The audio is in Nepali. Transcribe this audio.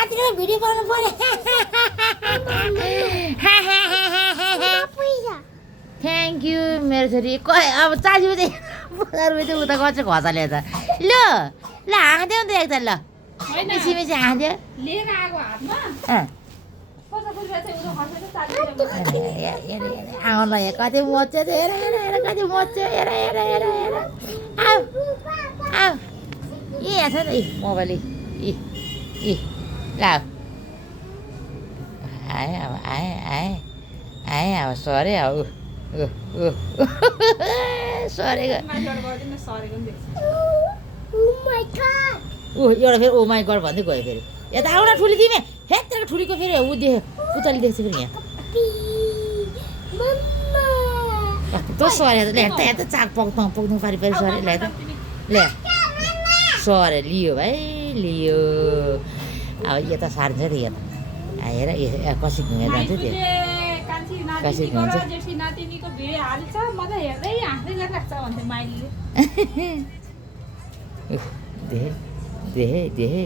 नातिको भिडियो बनाउनु पर्यो थ्याङ्क यू मेरो छोरी अब 40 बजे 50 रुपियाँ उता गर्छ खसाले त ल ल हाँक्देऊ त एकताल ल मिसी मिसी हाँक्देऊ लिएर आएको हातमा आउला यहाँ कति मोच्छ हेर हेर हेर कति मोच्छ हेर हेर हेर हेर आऊ आऊ यहाँ छ त मोबाइल ल आएँ अब आएँ आएँ आएँ अब सरे अब सरेको एउटा फेरि ओ माई गड भन्दै गयो फेरि यता आउन ठुली तिमी हेत्रेको ठुलीको फेरि ऊ देख्यो पुतली देख्छ फेरि यहाँ कस्तो सरे त ल्याएर त चाक पक्दुङ पारी पारी सरे ल्याए त ल्या सरे लियो भाइ लियो अब यता सार्छ नि यहाँ आएर कसरी घुमेर जान्छ त्यो कसरी घुम्छ देहे देहे देहे